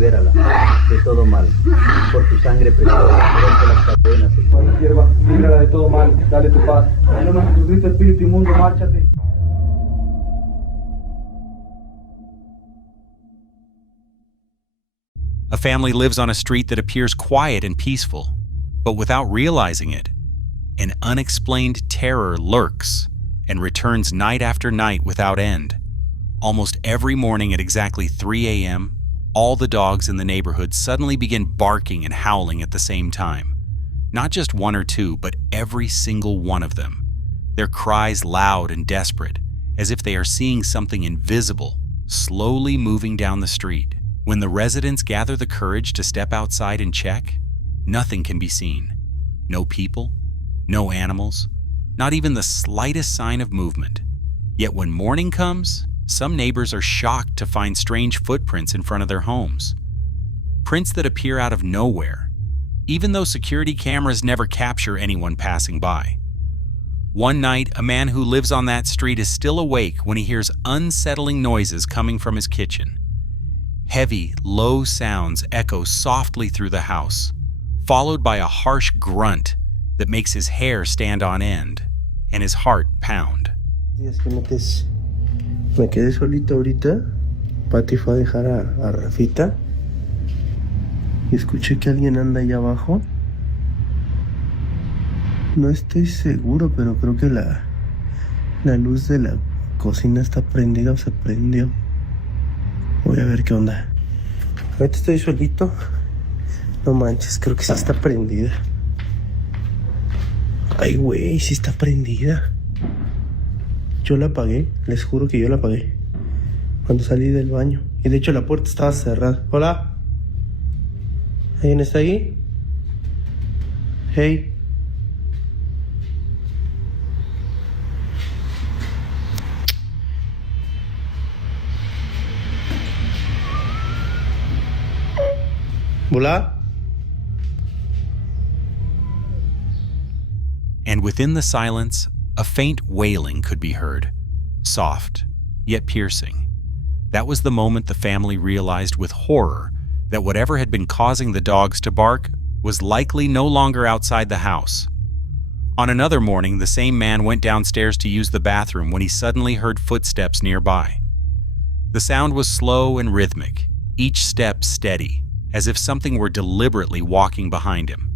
libérala de todo mal. Por tu sangre preciosa, rompe las cadenas, Señor. Sierva, líbrala de todo mal, dale tu paz. En nombre de Jesucristo, espíritu inmundo, márchate. A family lives on a street that appears quiet and peaceful, but without realizing it, an unexplained terror lurks and returns night after night without end. Almost every morning at exactly 3 a.m., all the dogs in the neighborhood suddenly begin barking and howling at the same time. Not just one or two, but every single one of them. Their cries loud and desperate, as if they are seeing something invisible, slowly moving down the street. When the residents gather the courage to step outside and check, nothing can be seen. No people, no animals, not even the slightest sign of movement. Yet when morning comes, some neighbors are shocked to find strange footprints in front of their homes. Prints that appear out of nowhere, even though security cameras never capture anyone passing by. One night, a man who lives on that street is still awake when he hears unsettling noises coming from his kitchen. Heavy, low sounds echo softly through the house, followed by a harsh grunt that makes his hair stand on end and his heart pound. Me quedé solito ahorita. Pati fue a dejar a Rafita y escuché que alguien anda allá abajo. No estoy seguro, pero creo que la luz de la cocina está prendida o se prendió. Voy a ver qué onda. Ahorita estoy solito. No manches, creo que sí está prendida. Ay, güey, sí está prendida. Yo la apagué, les juro que yo la apagué cuando salí del baño. Y de hecho la puerta estaba cerrada. Hola. ¿Alguien está ahí? Hey. Hola. And within the silence, a faint wailing could be heard, soft, yet piercing. That was the moment the family realized with horror that whatever had been causing the dogs to bark was likely no longer outside the house. On another morning, the same man went downstairs to use the bathroom when he suddenly heard footsteps nearby. The sound was slow and rhythmic, each step steady, as if something were deliberately walking behind him.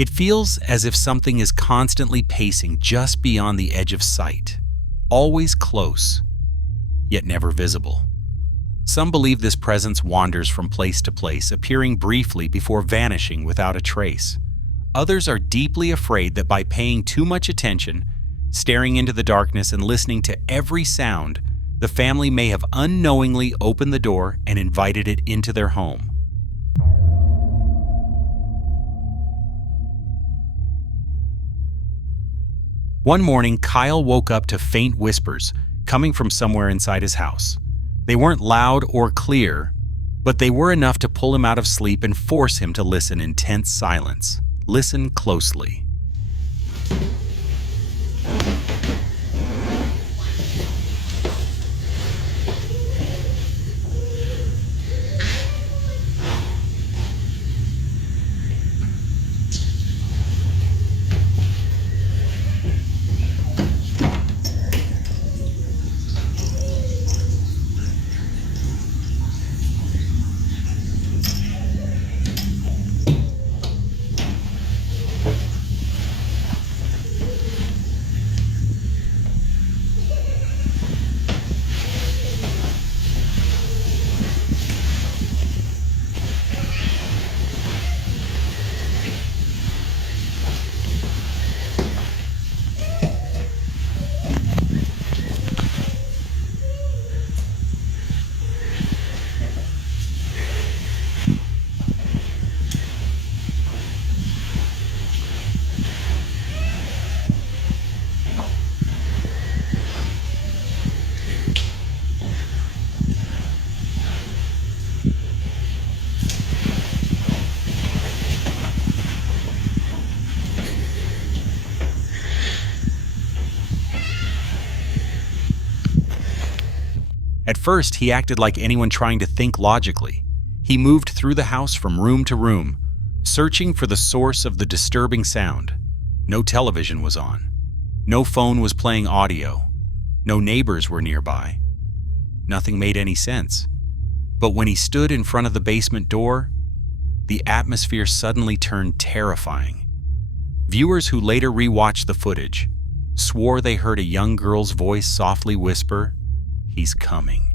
It feels as if something is constantly pacing just beyond the edge of sight, always close, yet never visible. Some believe this presence wanders from place to place, appearing briefly before vanishing without a trace. Others are deeply afraid that by paying too much attention, staring into the darkness and listening to every sound, the family may have unknowingly opened the door and invited it into their home. One morning, Kyle woke up to faint whispers coming from somewhere inside his house. They weren't loud or clear, but they were enough to pull him out of sleep and force him to listen in tense silence. Listen closely. At first, he acted like anyone trying to think logically. He moved through the house from room to room, searching for the source of the disturbing sound. No television was on. No phone was playing audio. No neighbors were nearby. Nothing made any sense. But when he stood in front of the basement door, the atmosphere suddenly turned terrifying. Viewers who later rewatched the footage swore they heard a young girl's voice softly whisper, "He's coming."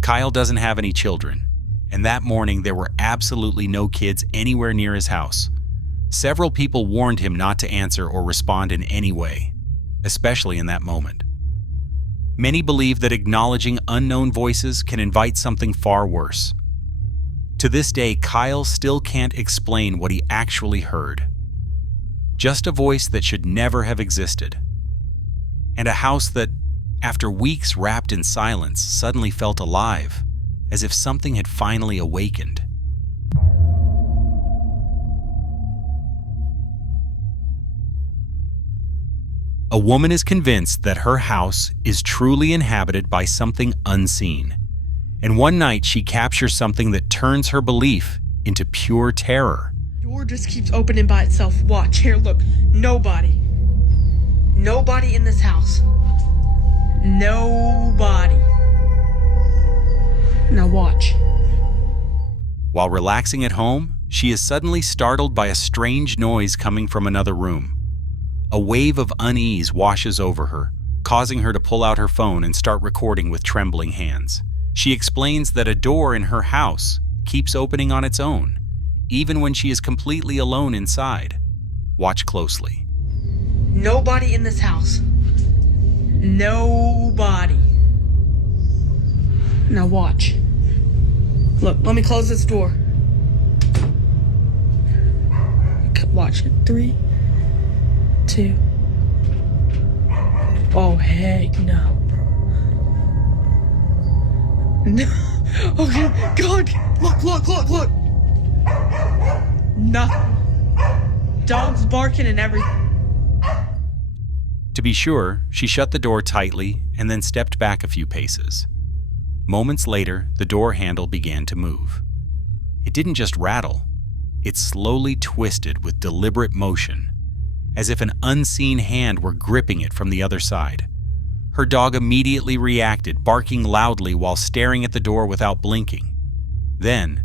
Kyle doesn't have any children, and that morning there were absolutely no kids anywhere near his house. Several people warned him not to answer or respond in any way, especially in that moment. Many believe that acknowledging unknown voices can invite something far worse. To this day, Kyle still can't explain what he actually heard. Just a voice that should never have existed. And a house that, after weeks wrapped in silence, suddenly felt alive, as if something had finally awakened. A woman is convinced that her house is truly inhabited by something unseen. And one night she captures something that turns her belief into pure terror. Door just keeps opening by itself. Watch, here, look. Nobody. Nobody in this house. Nobody. Now watch. While relaxing at home, she is suddenly startled by a strange noise coming from another room. A wave of unease washes over her, causing her to pull out her phone and start recording with trembling hands. She explains that a door in her house keeps opening on its own, even when she is completely alone inside. Watch closely. Nobody in this house. Nobody. Now watch. Look, let me close this door. Watch it. 3, 2. Oh, heck no. No. Okay, God. Look. Nothing. Dogs barking and everything. To be sure, she shut the door tightly and then stepped back a few paces. Moments later, the door handle began to move. It didn't just rattle. It slowly twisted with deliberate motion, as if an unseen hand were gripping it from the other side. Her dog immediately reacted, barking loudly while staring at the door without blinking. Then,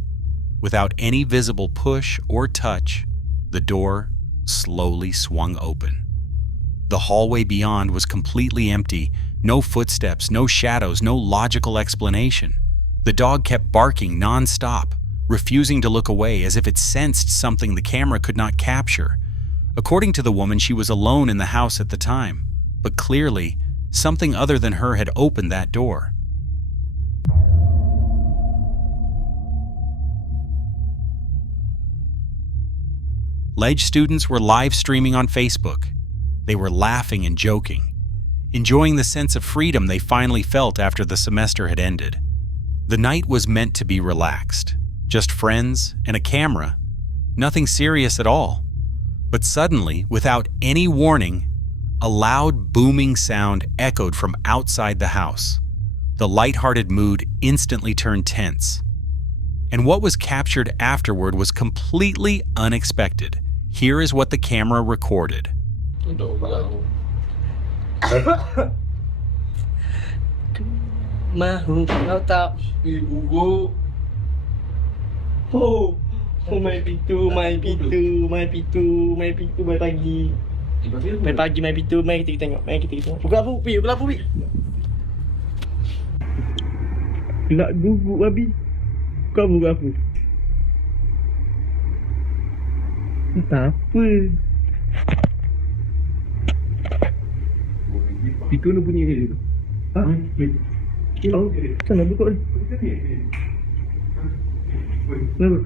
without any visible push or touch, the door slowly swung open. The hallway beyond was completely empty. No footsteps, no shadows, no logical explanation. The dog kept barking non-stop, refusing to look away as if it sensed something the camera could not capture. According to the woman, she was alone in the house at the time, but clearly, something other than her had opened that door. Ledge students were live streaming on Facebook. They were laughing and joking, enjoying the sense of freedom they finally felt after the semester had ended. The night was meant to be relaxed, just friends and a camera, nothing serious at all. But suddenly, without any warning, a loud booming sound echoed from outside the house. The lighthearted mood instantly turned tense. And what was captured afterward was completely unexpected. Here is what the camera recorded. Mahu, kau tak? Oh, main pintu, main pagi. Main pagi, main pintu, main kita tengok, Buka apa, Pi? Buka apa, Pi? Nak guguk, babi. Kau buka apa? Tak apa. Pintu ni bunyi dia tu. Ha? Oh, macam nak buka ni? Kenapa?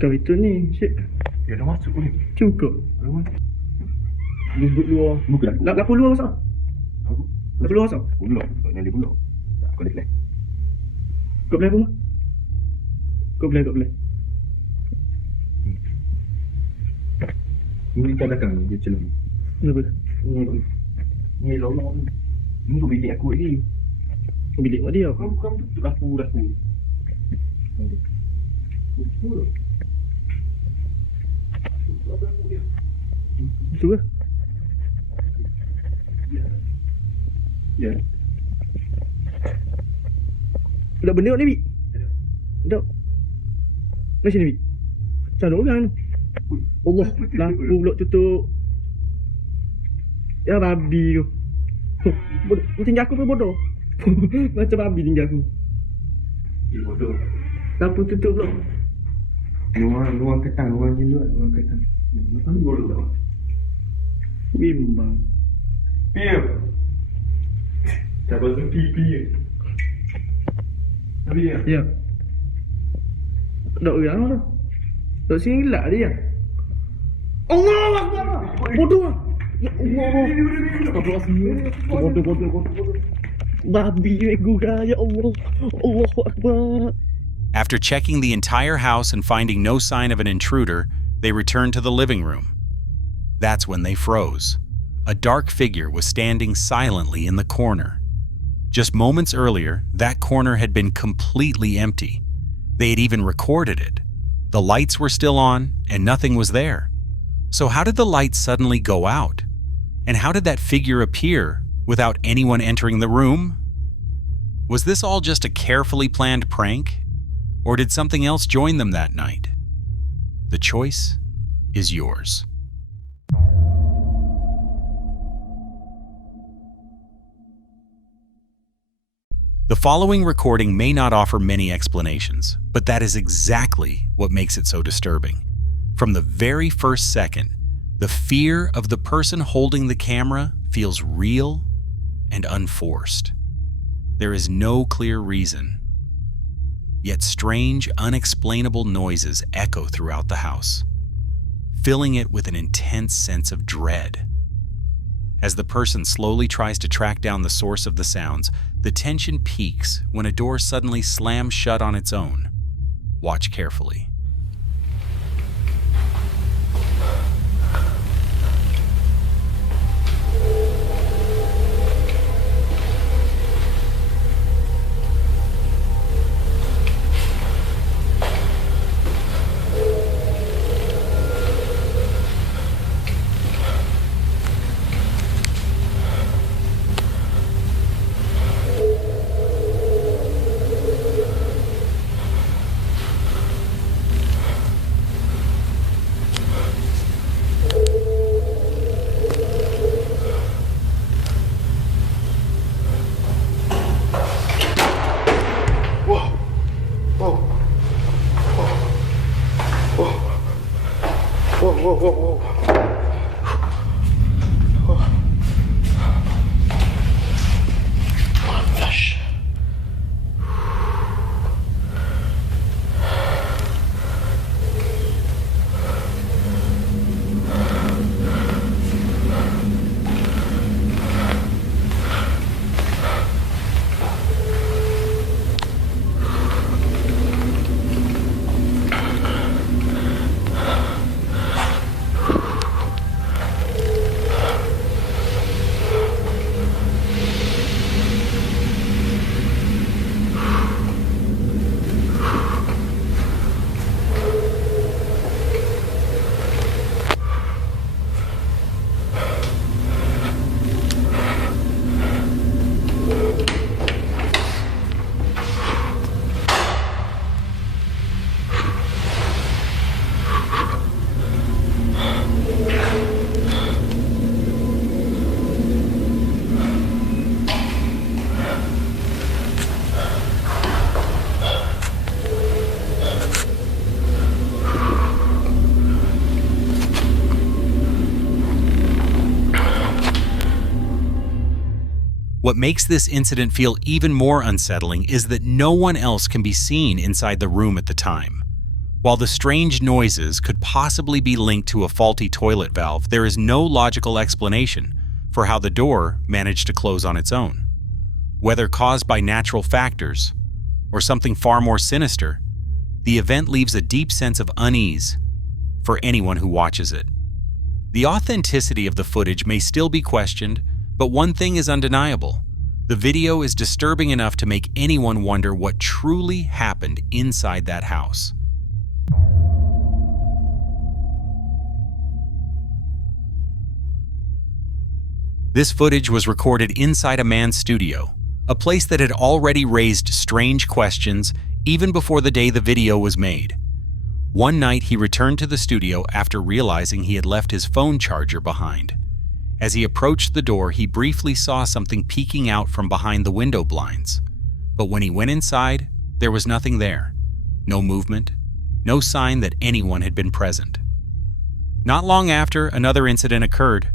Kau itu ni, Syed. Dia dah masuk ni. Cukup. Lubuk luar. Buka dah. Nak lapor luar masuk? Aku. Lapor luar masuk? Pulak. Tak nyali pulak. Tak, kau boleh. Kau boleh apa, Ma? Kau boleh. Ini kau datang dia celung. Kenapa? Ni lolong. Ni tu bilik aku ni. Bilik mak dia. Kau tutup dapur. Itu ke? Ya. Ada benda kat ni, Bi? Ada. Macam ni, Bi? Macam ada orang tu. Allah, lampu pula tutup. Ya, babi tu. Kau tinggal aku ke bodoh? Macam babi tinggal aku. Bodoh. Lampu tutup pula. Luang ketang, luang jiluat, luang ketang. Macam bodoh tak? Bimbang. Piam. Tak pasal pipi. Tapi ya. Ya. Dok orang tu. Dok sini gelak dia. Allah Akbar. Bodoh. Ya Allah. Bodoh. Babi gua ya Allah. Allahu Akbar. After checking the entire house and finding no sign of an intruder, they returned to the living room. That's when they froze. A dark figure was standing silently in the corner. Just moments earlier, that corner had been completely empty. They had even recorded it. The lights were still on, and nothing was there. So how did the lights suddenly go out? And how did that figure appear without anyone entering the room? Was this all just a carefully planned prank? Or did something else join them that night? The choice is yours. The following recording may not offer many explanations, but that is exactly what makes it so disturbing. From the very first second, the fear of the person holding the camera feels real and unforced. There is no clear reason, yet strange, unexplainable noises echo throughout the house, filling it with an intense sense of dread. As the person slowly tries to track down the source of the sounds, the tension peaks when a door suddenly slams shut on its own. Watch carefully. Whoa. Flash. What makes this incident feel even more unsettling is that no one else can be seen inside the room at the time. While the strange noises could possibly be linked to a faulty toilet valve, there is no logical explanation for how the door managed to close on its own. Whether caused by natural factors or something far more sinister, the event leaves a deep sense of unease for anyone who watches it. The authenticity of the footage may still be questioned, but one thing is undeniable. The video is disturbing enough to make anyone wonder what truly happened inside that house. This footage was recorded inside a man's studio, a place that had already raised strange questions even before the day the video was made. One night he returned to the studio after realizing he had left his phone charger behind. As he approached the door, he briefly saw something peeking out from behind the window blinds. But when he went inside, there was nothing there. No movement, no sign that anyone had been present. Not long after, another incident occurred.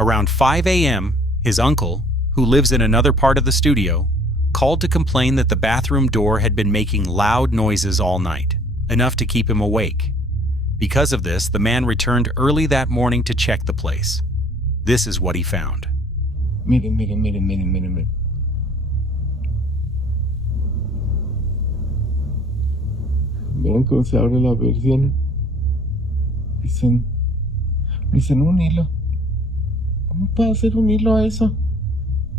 Around 5 a.m., his uncle, who lives in another part of the studio, called to complain that the bathroom door had been making loud noises all night, enough to keep him awake. Because of this, the man returned early that morning to check the place. This is what he found. Miren, miren, miren, miren, miren, miren. Miren cómo se abre la persiana. Dicen un hilo. ¿Cómo puede hacer un hilo a eso?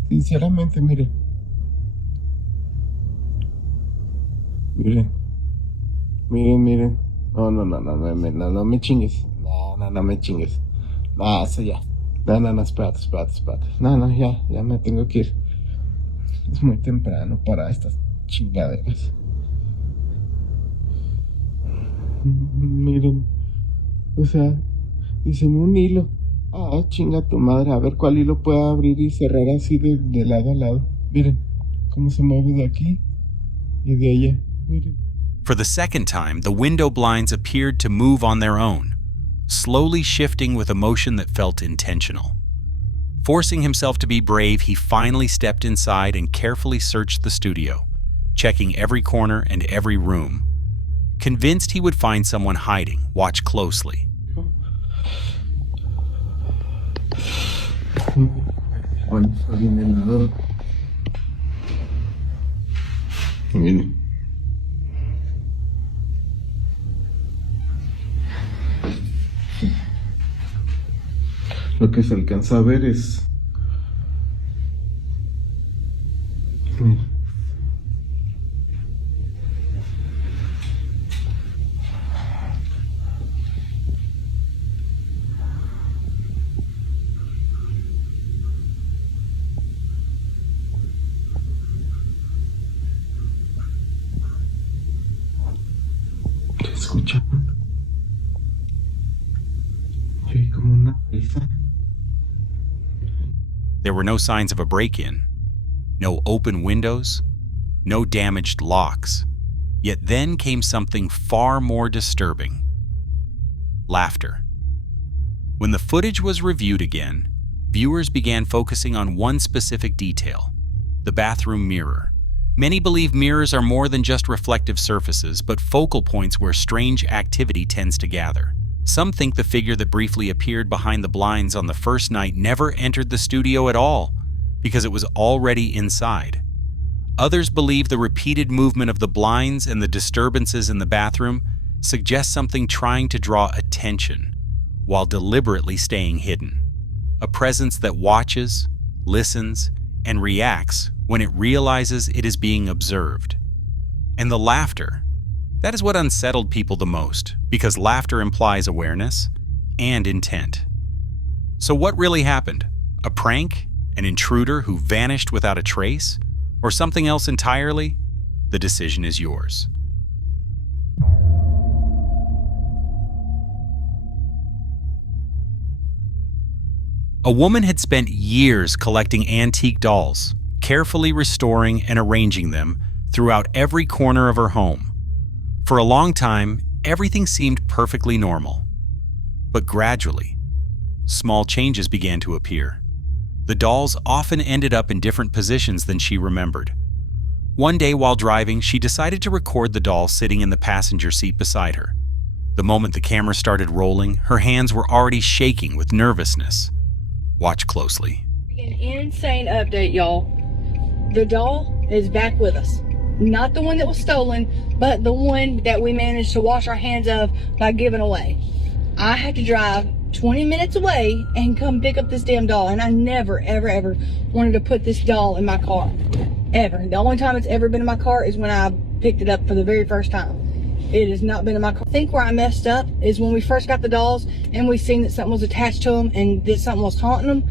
Sinceramente, miren. Miren. Miren, miren. No me chingues. No me chingues. No, eso ya. No, espérate. No, ya me tengo que ir. Es muy temprano para estas chingaderas. Miren. O sea, dicen un hilo. Ah, chinga tu madre. A ver cuál hilo puedo abrir y cerrar así de lado a lado. Miren cómo se mueve de aquí y de allá. Miren. For the second time, the window blinds appeared to move on their own, slowly shifting with a motion that felt intentional. Forcing himself to be brave, he finally stepped inside and carefully searched the studio, checking every corner and every room. Convinced he would find someone hiding, watch closely. Miren. Lo que se alcanza a ver es... ¿Qué escuchan? Sí, como una risa. There were no signs of a break-in, no open windows, no damaged locks. Yet then came something far more disturbing. Laughter. When the footage was reviewed again, viewers began focusing on one specific detail, the bathroom mirror. Many believe mirrors are more than just reflective surfaces, but focal points where strange activity tends to gather. Some think the figure that briefly appeared behind the blinds on the first night never entered the studio at all, because it was already inside. Others believe the repeated movement of the blinds and the disturbances in the bathroom suggest something trying to draw attention, while deliberately staying hidden. A presence that watches, listens, and reacts when it realizes it is being observed. And the laughter. That is what unsettled people the most, because laughter implies awareness and intent. So what really happened? A prank? An intruder who vanished without a trace? Or something else entirely? The decision is yours. A woman had spent years collecting antique dolls, carefully restoring and arranging them throughout every corner of her home. For a long time, everything seemed perfectly normal. But gradually, small changes began to appear. The dolls often ended up in different positions than she remembered. One day while driving, she decided to record the doll sitting in the passenger seat beside her. The moment the camera started rolling, her hands were already shaking with nervousness. Watch closely. An insane update, y'all. The doll is back with us. Not the one that was stolen, but the one that we managed to wash our hands of by giving away. I had to drive 20 minutes away and come pick up this damn doll. And I never, ever, ever wanted to put this doll in my car. Ever. The only time it's ever been in my car is when I picked it up for the very first time. It has not been in my car. I think where I messed up is when we first got the dolls and we seen that something was attached to them and that something was haunting them.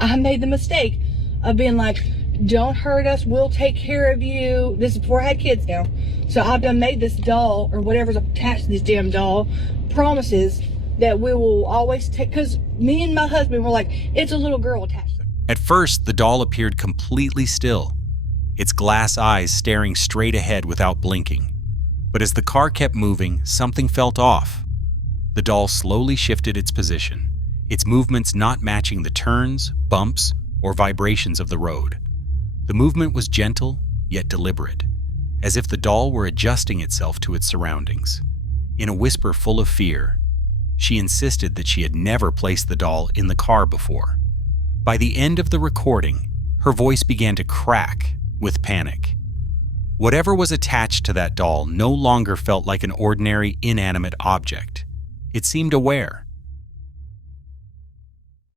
I made the mistake of being like, don't hurt us, we'll take care of you. This is before I had kids now. So I've done made this doll, or whatever's attached to this damn doll, promises that we will always take, because me and my husband were like, it's a little girl attached to it. At first, the doll appeared completely still, its glass eyes staring straight ahead without blinking. But as the car kept moving, something felt off. The doll slowly shifted its position, its movements not matching the turns, bumps, or vibrations of the road. The movement was gentle, yet deliberate, as if the doll were adjusting itself to its surroundings. In a whisper full of fear, she insisted that she had never placed the doll in the car before. By the end of the recording, her voice began to crack with panic. Whatever was attached to that doll no longer felt like an ordinary, inanimate object. It seemed aware,